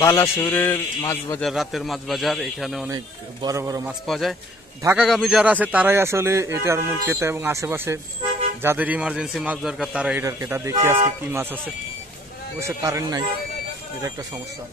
বালাসুরের মাছ বাজার, রাতের মাছ বাজার। এখানে অনেক বড় বড় মাছ পাওয়া যায়। ঢাকাগামী যারা আছে তারাই আসলে এটার মূল ক্রেতা, এবং আশেপাশে যাদের ইমার্জেন্সি মাছ দরকার তারা এটার ক্রেতা। দেখি আজকে কি মাছ আছে। অবশ্য কারেন্ট নাই, এটা একটা সমস্যা।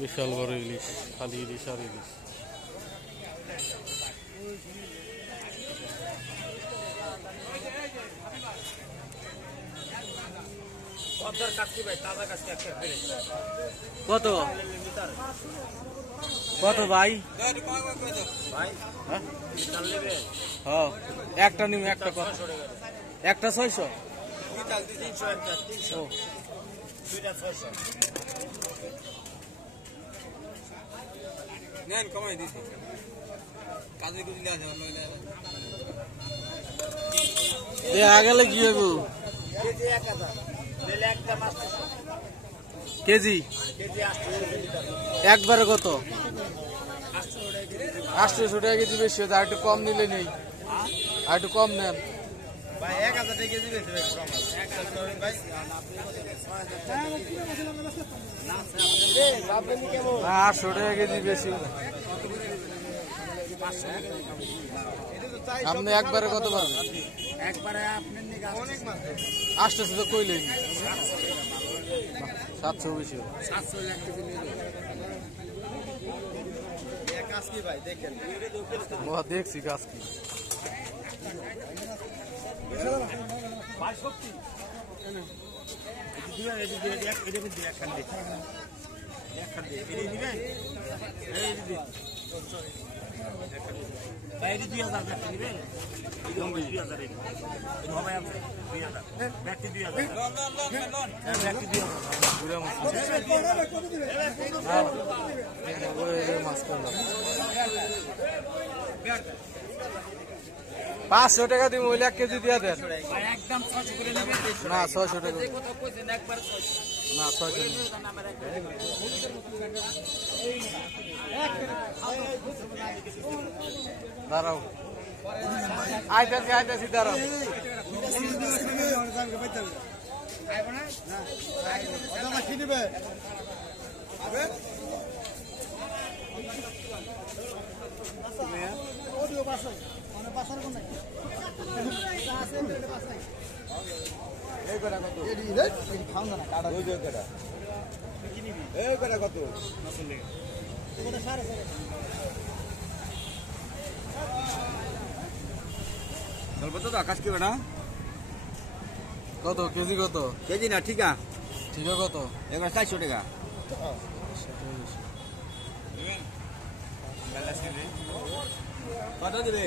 বিশাল বড় ইলিশ, খালি ইলিশ আর ইলিশ। কত কত ভাই? একটা নিম, একটা কত? একটা 600। গেলে কি হবো? কেজি একবারে কত? 800 টাকা কেজি। বেশি হচ্ছে, আর একটু কম নিলে নেই, আর একটু কম নেন। 1000 টাকা কেজি। 800 টাকা কেজি বেশি। আপনি একবারে কত পারবেন? একবারে আপনার অনেক মাছ 800 তো কইলেন। 700 বেশি। 700 লাখ কেজি নিয়ে কাজ কি ভাই দেখেন। দেখছি কাজ কি। ভাই শক্তি $500 টাকা দিব, 1 কেজি দিয়া দেন। একদম 600 করে নেবেন না 600 টাকা কথা কইছেন একবার 600 না 600 দাঁড়াও, আইতাছি দাঁড়াও। আকাশ কি না কত কেজি? কত কেজি না? ঠিক আছে, ঠিক আছে। কত? এবার 400 টাকা। কত দিবে?